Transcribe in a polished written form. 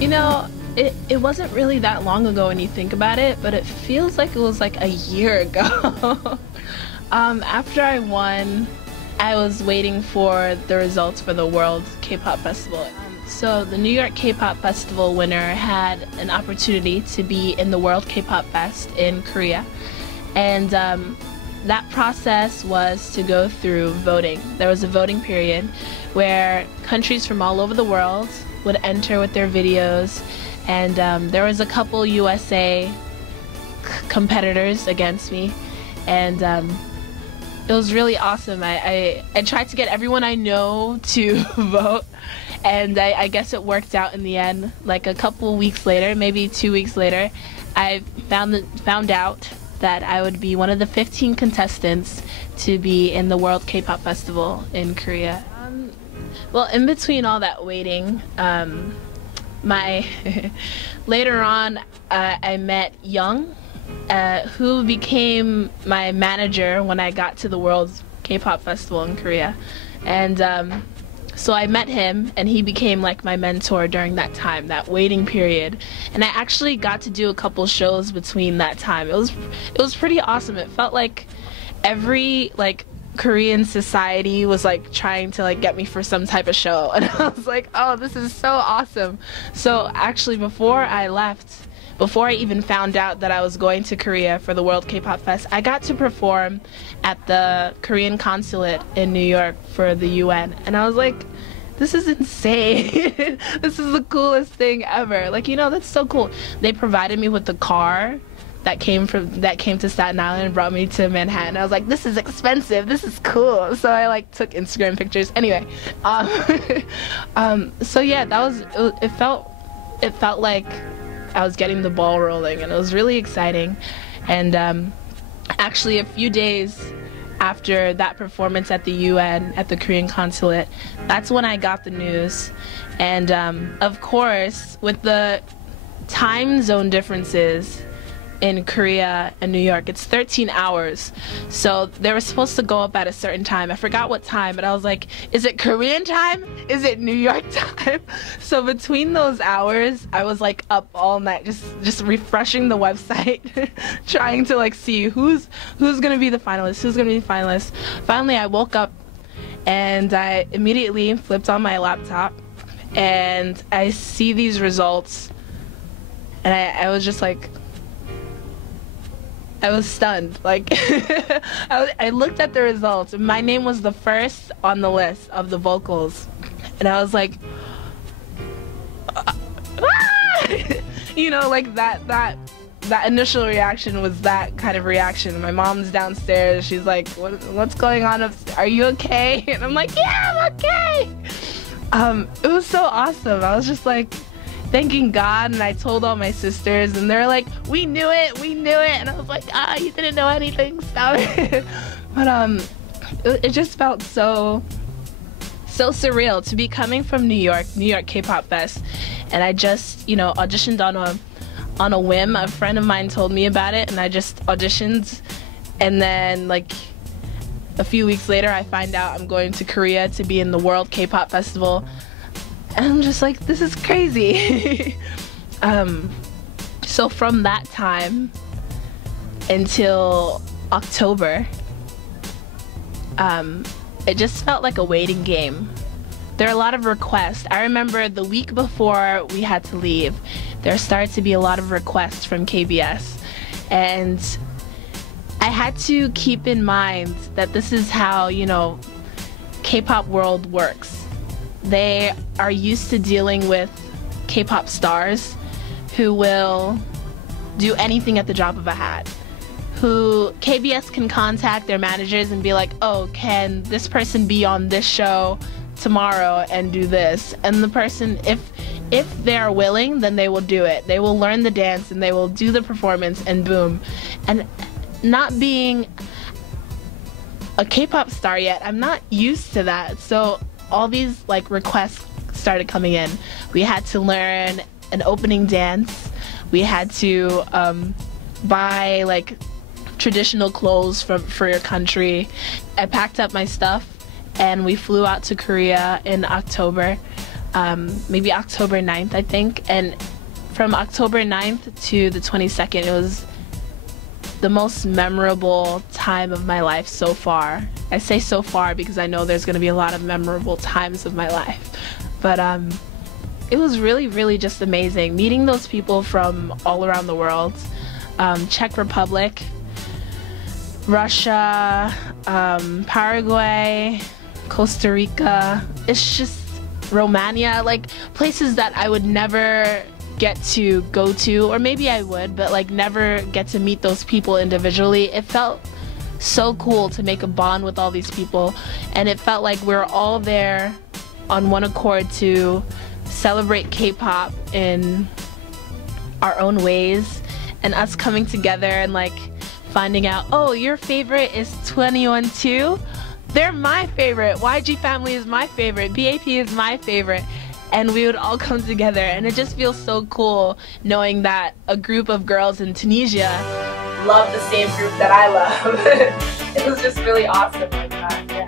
You know, it wasn't really that long ago when you think about it, but it feels like it was like a year ago. After I won, I was waiting for the results for the World K-pop Festival. So the New York K-pop Festival winner had an opportunity to be in the World K-pop Fest in Korea. And that process was to go through voting. There was a voting period where countries from all over the world would enter with their videos, and there was a couple USA competitors against me, and it was really awesome. I tried to get everyone I know to vote, and I guess it worked out in the end. Like a couple weeks later, maybe 2 weeks later, I found out that I would be one of the 15 contestants to be in the World K-pop Festival in Korea. Well, in between all that waiting, later on, I met Young, who became my manager when I got to the World K-pop Festival in Korea. And so I met him, and he became like my mentor during that time, that waiting period. And I actually got to do a couple shows between that time. It was pretty awesome. It felt like every Korean society was like trying to get me for some type of show, and I was like, oh, this is so awesome. So actually, before I left, before I even found out that I was going to Korea for the World K-pop Fest, I got to perform at the Korean consulate in New York for the UN, and I was like, this is insane. This is the coolest thing ever. That's so cool. They provided me with the car that came to Staten Island and brought me to Manhattan. I was like, this is expensive, this is cool. So I took Instagram pictures. Anyway, so yeah, it felt like I was getting the ball rolling, and it was really exciting. And actually a few days after that performance at the UN, at the Korean consulate, that's when I got the news. And of course, with the time zone differences in Korea and New York, it's 13 hours. So they were supposed to go up at a certain time. I forgot what time, but I was like, is it Korean time? Is it New York time? So between those hours, I was up all night, just refreshing the website, trying to see who's gonna be the finalist, Finally, I woke up and I immediately flipped on my laptop and I see these results, and I was just I was stunned. I looked at the results, and my name was the first on the list of the vocals, and I was like, ah! that initial reaction was that kind of reaction. My mom's downstairs. She's like, what's going on? Are you okay? And I'm like, yeah, I'm okay. It was so awesome. I was just thanking God, and I told all my sisters, and they're like, we knew it, and I was like, you didn't know anything, stop it. But it just felt so surreal to be coming from New York K-pop Fest, and I just auditioned on a whim. A friend of mine told me about it, and I just auditioned, and then a few weeks later I find out I'm going to Korea to be in the World K-pop Festival. And I'm just like, this is crazy. So from that time until October, it just felt like a waiting game. There are a lot of requests. I remember the week before we had to leave, there started to be a lot of requests from KBS. And I had to keep in mind that this is how, K-pop world works. They are used to dealing with K-pop stars who will do anything at the drop of a hat. Who KBS can contact their managers and be like, oh, can this person be on this show tomorrow and do this? And the person, if they're willing, then they will do it. They will learn the dance and they will do the performance, and boom. And not being a K-pop star yet, I'm not used to that. So all these requests started coming in. We had to learn an opening dance. We had to buy traditional clothes for your country. I packed up my stuff and we flew out to Korea in October. maybe October 9th, I think. And from October 9th to the 22nd, it was the most memorable time of my life so far. I say so far because I know there's going to be a lot of memorable times of my life. But it was really, really just amazing meeting those people from all around the world. Czech Republic, Russia, Paraguay, Costa Rica. It's just Romania, like places that I would never get to go to, or maybe I would, but like never get to meet those people individually. It felt so cool to make a bond with all these people, and it felt like we're all there on one accord to celebrate K-pop in our own ways, and us coming together and like finding out, oh, your favorite is 21 too? They're my favorite. YG Family is my favorite. BAP is my favorite. And we would all come together, and it just feels so cool knowing that a group of girls in Tunisia love the same group that I love. It was just really awesome like that.